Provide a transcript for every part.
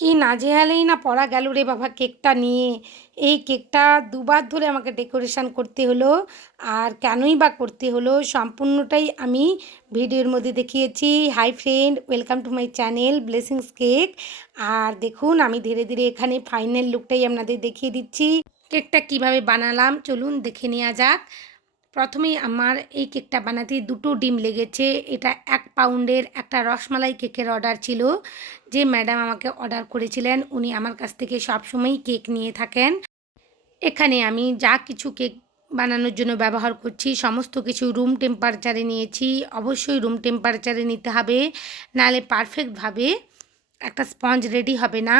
কি নাজেহালেই না পড়া গেল রে বাবা কেকটা নিয়ে। এই কেকটা দুবার ধরে আমাকে ডেকোরেশন করতে হলো। আর কেনই বা করতে হলো সম্পূর্ণটাই আমি ভিডিওর মধ্যে দেখিয়েছি। Hi friend, welcome to my channel blessings cake. আর দেখুন আমি ধীরে ধীরে এখানে ফাইনাল লুকটাই আপনাদের দেখিয়ে দিচ্ছি। কেকটা কিভাবে বানালাম চলুন দেখে নেওয়া যাক। প্রথমেই আমার এই কেকটা বানাতে দুটো ডিম লেগেছে। এটা 1 পাউন্ডের একটা রসমালাই কেকের অর্ডার ছিল। যে ম্যাডাম আমাকে অর্ডার করেছিলেন উনি আমার কাছ থেকে সবসময়ই কেক নিয়ে থাকেন। এখানে আমি যা কিছু কেক বানানোর জন্য ব্যবহার করছি সমস্ত কিছু রুম টেম্পারেচারে নিয়েছি। অবশ্যই রুম টেম্পারেচারে নিতে হবে, নাহলে পারফেক্টভাবে একটা স্পঞ্জ রেডি হবে না।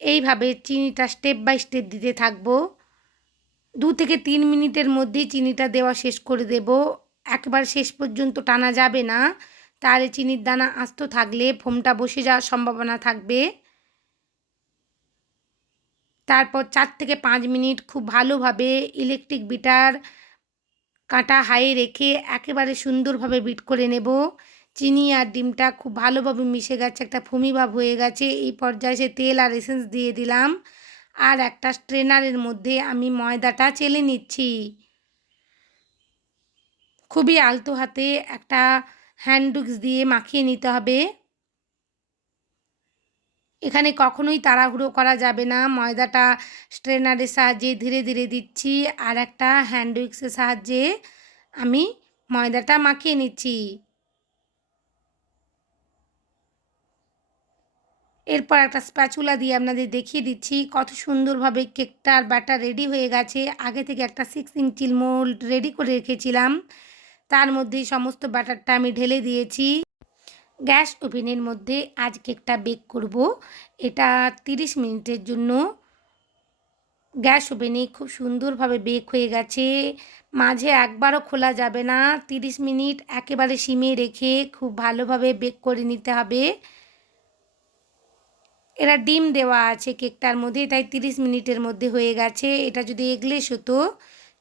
এইভাবে চিনিটা স্টেপ বাই স্টেপ দিতে থাকবো। 2 থেকে 3 মিনিটের মধ্যেই চিনিটা দেওয়া শেষ করে দেব। একবার শেষ পর্যন্ত টানা যাবে না, তাহলে চিনির দানা আস্ত থাকলে ফোমটা বসে যাওয়ার সম্ভাবনা থাকবে। তারপর 4 থেকে 5 মিনিট খুব ভালোভাবে ইলেকট্রিক বিটার কাঁটা হাই রেখে একেবারে সুন্দরভাবে বিট করে নেব। চিনি আর ডিমটা খুব ভালোভাবে মিশে গেছে, একটা ফোমি ভাব হয়ে গেছে। এই পর্যায়ে সে তেল আর এসেন্স দিয়ে দিলাম। আর একটা স্ট্রেনারের মধ্যে আমি ময়দাটা চেলে নিচ্ছি। খুবই আলতো হাতে একটা হ্যান্ড উইক্স দিয়ে মাখিয়ে নিতে হবে। এখানে কখনোই তাড়াহুড়ো করা যাবে না। ময়দাটা স্ট্রেনারের সাহায্যে ধীরে ধীরে দিচ্ছি, আর একটা হ্যান্ড উইক্সের সাহায্যে আমি ময়দাটা মাখিয়ে নিচ্ছি। এরপর একটা স্প্যাচুলা দিয়ে আপনাদের দেখিয়ে দিচ্ছি কত সুন্দরভাবে কেকটার ব্যাটার রেডি হয়ে গেছে। আগে থেকে একটা 6 ইঞ্চির মোল্ড রেডি করে রেখেছিলাম, তার মধ্যেই সমস্ত ব্যাটারটা আমি ঢেলে দিয়েছি। গ্যাস ওভেনের মধ্যে আজ কেকটা বেক করব। এটা 30 মিনিটের জন্য গ্যাস ওভেনে খুব সুন্দরভাবে বেক হয়ে গেছে। মাঝে একবারও খোলা যাবে না। 30 মিনিট একেবারে সিমে রেখে খুব ভালোভাবে বেক করে নিতে হবে। এরা ডিম দেওয়া আছে কেকটার মধ্যে, তাই 30 মিনিটের মধ্যে হয়ে গেছে। এটা যদি এগলেস হতো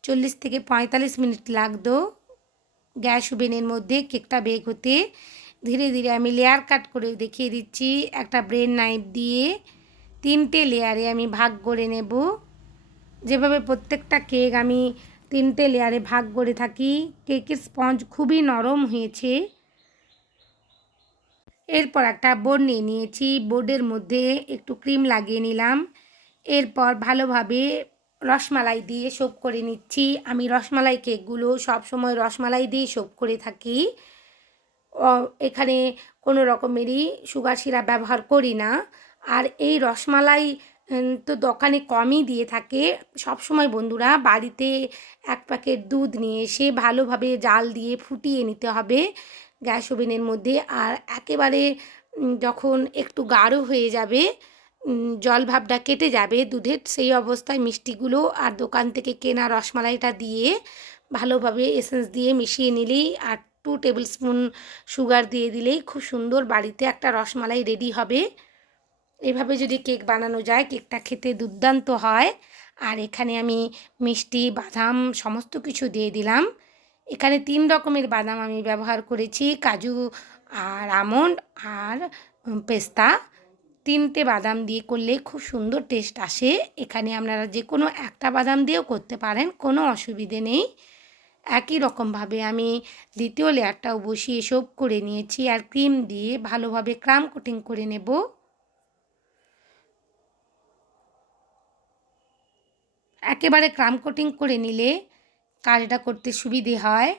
40 থেকে 45 মিনিট লাগতো গ্যাস ওভেনের মধ্যে কেকটা বেক হতে। ধীরে ধীরে আমি লেয়ার কাট করে দেখিয়ে দিচ্ছি। একটা ব্রেড নাইফ দিয়ে 3টে লেয়ারে আমি ভাগ করে নেব। যেভাবে প্রত্যেকটা কেক আমি 3টে লেয়ারে ভাগ করে থাকি। কেকের স্পঞ্জ খুবই নরম হয়েছে। এরপর একটা বোর্ড নিয়ে নিয়েছি, বোর্ডের মধ্যে একটু ক্রিম লাগিয়ে নিলাম। এরপর ভালোভাবে রসমালাই দিয়ে সোপ করে নিচ্ছি। আমি রসমালাই কেকগুলো সবসময় রসমালাই দিয়ে সোপ করে থাকি। এখানে কোনো রকমেরই সুগার সিরাপ ব্যবহার করি না। আর এই রসমালাই তো দোকানে কমই দিয়ে থাকে। সবসময় বন্ধুরা বাড়িতে 1 প্যাকেট দুধ নিয়ে এসে ভালোভাবে জাল দিয়ে ফুটিয়ে নিতে হবে গ্যাস ওভেনের মধ্যে। আর একেবারে যখন একটু গাঢ় হয়ে যাবে, জল ভাবটা কেটে যাবে দুধের, সেই অবস্থায় মিষ্টিগুলো আর দোকান থেকে কেনা রসমালাইটা দিয়ে ভালোভাবে এসেন্স দিয়ে মিশিয়ে নিলেই, আর 2 টেবিল স্পুন সুগার দিয়ে দিলেই খুব সুন্দর বাড়িতে একটা রসমালাই রেডি হবে। এইভাবে যদি কেক বানানো যায় কেকটা খেতে দুর্দান্ত হয়। আর এখানে আমি মিষ্টি বাদাম সমস্ত কিছু দিয়ে দিলাম। এখানে 3 রকমের বাদাম আমি ব্যবহার করেছি, কাজু আর আমন্ড আর পেস্তা। 3টে বাদাম দিয়ে করলে খুব সুন্দর টেস্ট আসে। এখানে আপনারা যে কোনো একটা বাদাম দিয়েও করতে পারেন, কোনো অসুবিধে নেই। একই রকমভাবে আমি দ্বিতীয় লেয়ারটাও বসিয়ে সোপ করে নিয়েছি, আর ক্রিম দিয়ে ভালোভাবে ক্রাম কোটিং করে নেব। একেবারে ক্রাম কোটিং করে নিলে কাজটা করতে সুবিধে হয়।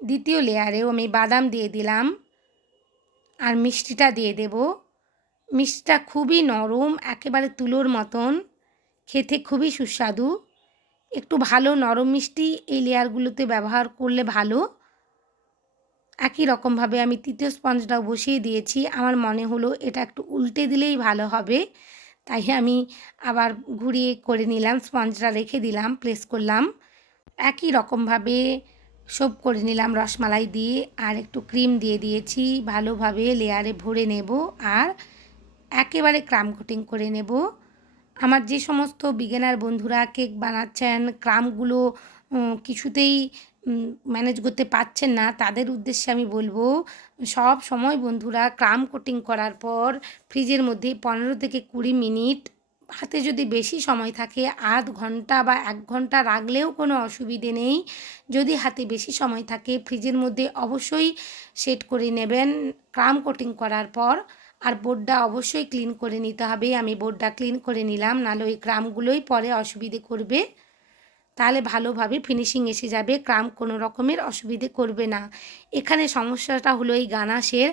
দ্বিতীয় লেয়ারেও আমি বাদাম দিয়ে দিলাম আর মিষ্টিটা দিয়ে দেব। মিষ্টিটা খুবই নরম, একেবারে তুলোর মতন, খেতে খুবই সুস্বাদু। একটু ভালো নরম মিষ্টি এই লেয়ারগুলোতে ব্যবহার করলে ভালো। একই রকমভাবে আমি তৃতীয় স্পঞ্জটাও বসিয়ে দিয়েছি। আমার মনে হলো এটা একটু উল্টে দিলেই ভালো হবে, তাই আমি আবার ঘুরিয়ে করে নিলাম, স্পঞ্জটা রেখে দিলাম, প্লেস করলাম। একই রকমভাবে সোপ করে নিলাম রসমালাই দিয়ে, আর একটু ক্রিম দিয়ে দিয়েছি। ভালোভাবে লেয়ারে ভরে নেব আর একেবারে ক্রাম কোটিং করে নেব। আমার যে সমস্ত বিগিনার বন্ধুরা কেক বানাচ্ছেন, ক্রামগুলো কিছুতেই ম্যানেজ করতে পারছেন না তাদের উদ্দেশ্যে আমি বলবো, সব সময় বন্ধুরা ক্রাম কোটিং করার পর ফ্রিজের মধ্যে 15 থেকে 20 মিনিট, হাতে যদি বেশি সময় থাকে আধ ঘন্টা বা 1 ঘন্টা রাখলেও কোনো অসুবিধে নেই। যদি হাতে বেশি সময় থাকে ফ্রিজের মধ্যে অবশ্যই সেট করে নেবেন ক্রাম কোটিং করার পর। আর বোর্ডটা অবশ্যই ক্লিন করে নিতে হবে। আমি বোর্ডটা ক্লিন করে নিলাম, নাহলে ওই ক্রামগুলোই পরে অসুবিধে করবে। তাহলে ভালোভাবে ফিনিশিং এসে যাবে, ক্রাম কোনো রকমের অসুবিধে করবে না। এখানে সমস্যাটা হলো এই গানাশের,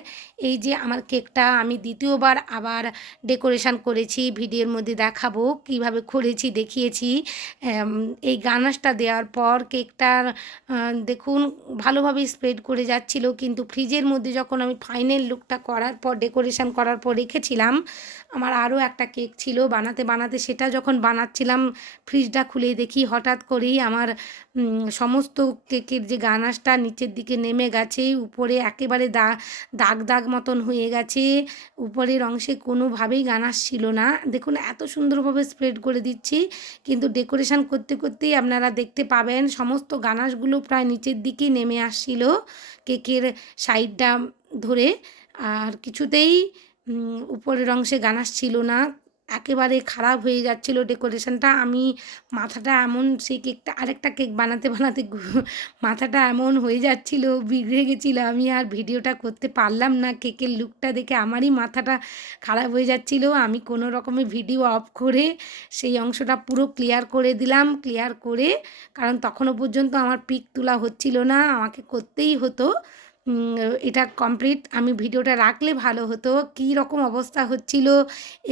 এই যে আমার কেকটা আমি দ্বিতীয়বার আবার ডেকোরেশন করেছি, ভিডিওর মধ্যে দেখাবো কিভাবে করেছি, দেখিয়েছি। এই গানাশটা দেওয়ার পর কেকটার দেখুন ভালোভাবে স্প্রেড করে যাচ্ছিল, কিন্তু ফ্রিজের মধ্যে যখন আমি ফাইনাল লুকটা করার পর ডেকোরেশন করার পর রেখেছিলাম, আমার আরও একটা কেক ছিল বানাতে বানাতে, সেটা যখন বানাচ্ছিলাম ফ্রিজটা খুলে দেখি হঠাৎ করেই আমার সমস্ত কেকের যে গানাশটা নিচের দিকে নেমে গেছে, উপরে একেবারে দাগ দাগ মতন হয়ে গেছে, উপরের অংশে কোনোভাবেই গানাশ ছিল না। দেখুন এত সুন্দরভাবে স্প্রেড করে দিচ্ছি, কিন্তু ডেকোরেশন করতে করতেই আপনারা দেখতে পাবেন সমস্ত গানাশগুলো প্রায় নিচের দিকেই নেমে আসছিল কেকের সাইডটা ধরে, আর কিছুতেই উপরের অংশে গানাশ ছিল না, একেবারে খারাপ হয়ে যাচ্ছিলো ডেকোরেশনটা। আমি মাথাটা এমন, সেই কেকটা আরেকটা কেক বানাতে বানাতে মাথাটা এমন হয়ে যাচ্ছিলো, বিগড়ে গেছিলো, আমি আর ভিডিওটা করতে পারলাম না। কেকের লুকটা দেখে আমারই মাথাটা খারাপ হয়ে যাচ্ছিলো। আমি কোনো রকমে ভিডিও অফ করে সেই অংশটা পুরো ক্লিয়ার করে দিলাম, ক্লিয়ার করে, কারণ তখনও পর্যন্ত আমার পিক তোলা হচ্ছিল না, আমাকে করতেই হতো। এটা কমপ্লিট আমি ভিডিওটা রাখলে ভালো হতো, কী রকম অবস্থা হচ্ছিল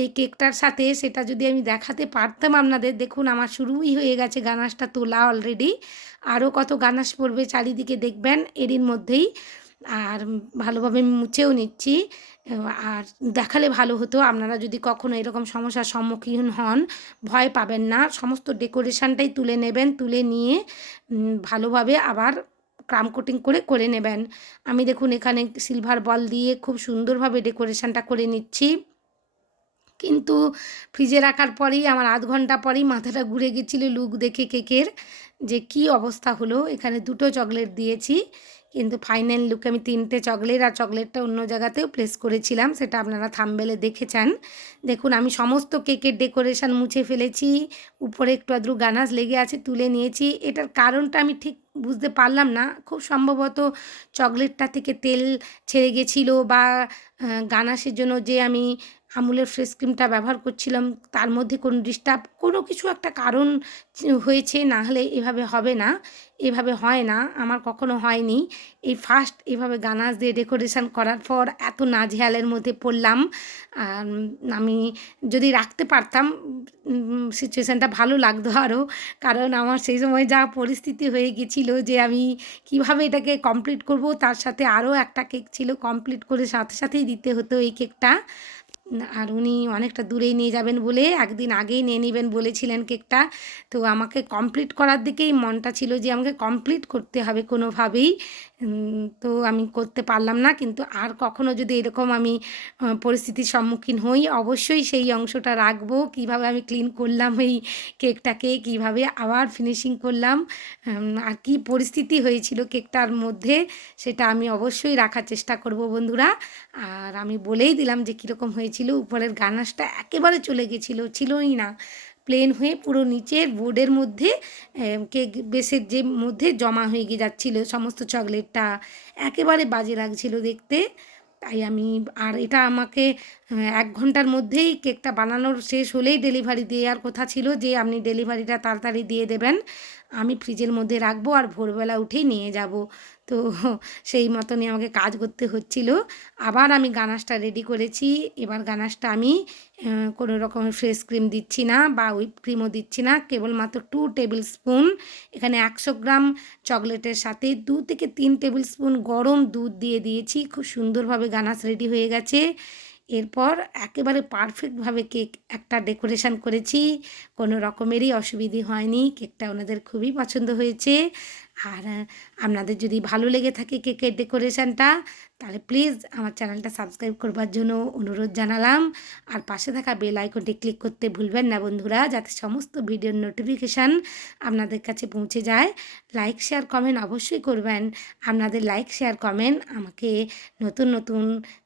এই কেকটার সাথে সেটা যদি আমি দেখাতে পারতাম আপনাদের। দেখুন আমার শুরুই হয়ে গেছে গানাশটা তোলা অলরেডি, আরও কত গানাশ পড়বে চারিদিকে দেখবেন এরই মধ্যেই। আর ভালোভাবে মুছেও নিচ্ছি, আর দেখালে ভালো হতো। আপনারা যদি কখনো এরকম সমস্যার সম্মুখীন হন ভয় পাবেন না, সমস্ত ডেকোরেশনটাই তুলে নেবেন, তুলে নিয়ে ভালোভাবে আবার ক্রাম কোটিং করে নেবেন। আমি দেখুন এখানে সিলভার বল দিয়ে খুব সুন্দরভাবে ডেকোরেশনটা করে নিচ্ছি, কিন্তু ফ্রিজে রাখার পরেই আমার আধ ঘন্টা পরেই মাথাটা ঘুরে গেছিলো লুক দেখে কেকের, যে কি অবস্থা হলো। এখানে 2টো চকলেট দিয়েছি, কিন্তু ফাইনাল লুকে আমি 3টে চকলেট আর চকলেটটা অন্য জায়গাতেও প্লেস করেছিলাম, সেটা আপনারা থাম্বনেলে দেখেছেন। দেখুন আমি সমস্ত কেকের ডেকোরেশন মুছে ফেলেছি, উপরে একটু আধটু গানাশ লেগে আছে তুলে নিয়েছি। এটার কারণটা আমি ঠিক বুঝতে পারলাম না, খুব সম্ভবত চকলেটটা থেকে তেল ছেড়ে গেছিলো, বা গানাশের জন্য যে আমি আমুলের ফ্রেশ ক্রিমটা ব্যবহার করছিলাম তার মধ্যে কোনো ডিস্টার্ব, কোনো কিছু একটা কারণ হয়েছে, না হলে এভাবে হবে না, এভাবে হয় না, আমার কখনো হয়নি। এই ফার্স্ট এভাবে গানাশ দিয়ে ডেকোরেশন করার পর এত নাজেহালের মধ্যে পড়লাম। আমি যদি রাখতে পারতাম সিচুয়েশানটা ভালো লাগতো আরও, কারণ আমার সেই সময় যা পরিস্থিতি হয়ে গেছিলো যে আমি কিভাবে এটাকে কমপ্লিট করব, তার সাথে আরও একটা কেক ছিল কমপ্লিট করে সাথে সাথেই দিতে হতো এই কেকটা। আর উনি অনেকটা দূরেই নিয়ে যাবেন বলে একদিন আগেই নিয়ে নেবেন বলেছিলেন কেকটা, তো আমাকে কমপ্লিট করার দিকেই মনটা ছিল যে আমাকে কমপ্লিট করতে হবে কোনোভাবেই। তো আমি করতে পারলাম না, কিন্তু আর কখনো যদি এরকম আমি পরিস্থিতির সম্মুখীন হই অবশ্যই সেই অংশটা রাখবো, কিভাবে আমি ক্লিন করলাম এই কেকটাকে, কিভাবে আবার ফিনিশিং করলাম, আর কি পরিস্থিতি হয়েছিল কেকটার মধ্যে, সেটা আমি অবশ্যই রাখার চেষ্টা করব বন্ধুরা। আর আমি বলেই দিলাম যে কীরকম হয়েছিল, উপরের গানাশটা একেবারে চলে গেছিলো, ছিলই না, প্লেন হয়ে পুরো নিচের বোর্ডের মধ্যে কেক বেসের যে মধ্যে জমা হয়ে গিয়ে যাচ্ছিলো সমস্ত চকলেটটা, একেবারে বাজে লাগছিলো দেখতে। তাই আমি, আর এটা আমাকে 1 ঘন্টার মধ্যেই কেকটা বানানোর শেষ হলেই ডেলিভারি দেওয়ার কথা ছিল, যে আপনি ডেলিভারিটা তাড়াতাড়ি দিয়ে দেবেন, আমি ফ্রিজের মধ্যে রাখবো আর ভোরবেলা উঠেই নিয়ে যাব। তো সেই মতনই আমাকে কাজ করতে হচ্ছিল। আবার আমি গানাশটা রেডি করেছি, এবার গানাশটা আমি কোনো রকমের ফ্রেশ ক্রিম দিচ্ছি না বা হুইপ ক্রিমও দিচ্ছি না, কেবলমাত্র 2 টেবিল স্পুন, এখানে 100 গ্রাম চকলেটের সাথে 2 থেকে 3 টেবিল স্পুন গরম দুধ দিয়ে দিয়েছি, খুব সুন্দরভাবে গানাশ রেডি হয়ে গেছে। এরপর একেবারে পারফেক্টভাবে কেক একটা ডেকোরেশন করেছি, কোনো রকমেরই অসুবিধে হয়নি, কেকটা ওনাদের খুবই পছন্দ হয়েছে। আর আপনাদের যদি ভালো লেগে থাকে কেকের ডেকোরেশনটা, তাহলে প্লিজ আমার চ্যানেলটা সাবস্ক্রাইব করবার জন্য অনুরোধ জানালাম। আর পাশে থাকা বেল আইকনটি ক্লিক করতে ভুলবেন না বন্ধুরা, যাতে সমস্ত ভিডিওর নোটিফিকেশান আপনাদের কাছে পৌঁছে যায়। লাইক শেয়ার কমেন্ট অবশ্যই করবেন। আপনাদের লাইক শেয়ার কমেন্ট আমাকে নতুন নতুন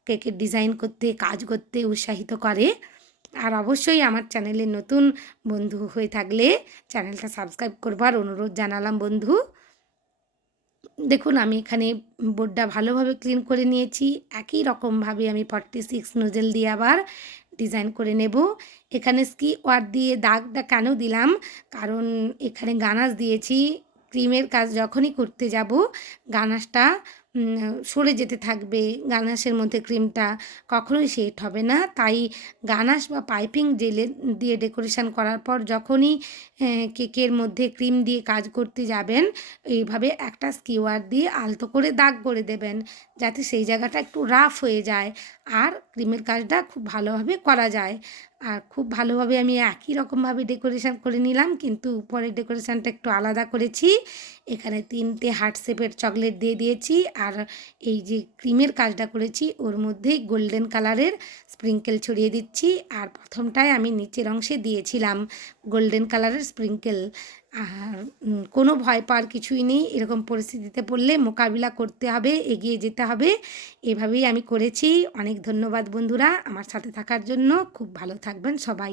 কেকের ডিজাইন করতে, কাজ করতে উৎসাহিত করে। আর অবশ্যই আমার চ্যানেলে নতুন বন্ধু হয়ে থাকলে চ্যানেলটা সাবস্ক্রাইব করবার অনুরোধ জানালাম বন্ধু। দেখুন আমি এখানে বোর্ডটা ভালোভাবে ক্লিন করে নিয়েছি। একই রকমভাবে আমি 46 নোজেল দিয়ে আবার ডিজাইন করে নেব। এখানে স্কি ওয়ার দিয়ে দাগটা কেন দিলাম, কারণ এখানে গানাশ দিয়েছি। ক্রিমের কাজ যখনই করতে যাব গানাশটা সরে যেতে থাকবে, গানাশের মধ্যে ক্রিমটা কখনোই সেট হবে না। তাই গানাশ বা পাইপিং জেলে দিয়ে ডেকোরেশন করার পর যখনই কেকের মধ্যে ক্রিম দিয়ে কাজ করতে যাবেন, এইভাবে একটা স্কিওয়ার দিয়ে আলতো করে দাগ করে দেবেন, যাতে সেই জায়গাটা একটু রাফ হয়ে যায় আর ক্রিমের কাজটা খুব ভালোভাবে করা যায়। আর খুব ভালোভাবে আমি একই রকমভাবে ডেকোরেশন করে নিলাম, কিন্তু উপরের ডেকোরেশনটা একটু আলাদা করেছি। এখানে 3টে হার্ট শেপের চকলেট দিয়ে দিয়েছি, আর এই যে ক্রিমের কাজটা করেছি ওর মধ্যেই গোল্ডেন কালারের স্প্রিঙ্কেল ছড়িয়ে দিচ্ছি। আর প্রথমটায় আমি নিচের অংশে দিয়েছিলাম গোল্ডেন কালারের স্প্রিঙ্কেল। আর কোনো ভয় পাওয়ার কিছুই নেই, এরকম পরিস্থিতিতে পড়লে মোকাবিলা করতে হবে, এগিয়ে যেতে হবে। এভাবেই আমি করেছি। অনেক ধন্যবাদ বন্ধুরা আমার সাথে থাকার জন্য। খুব ভালো থাকবেন সবাই।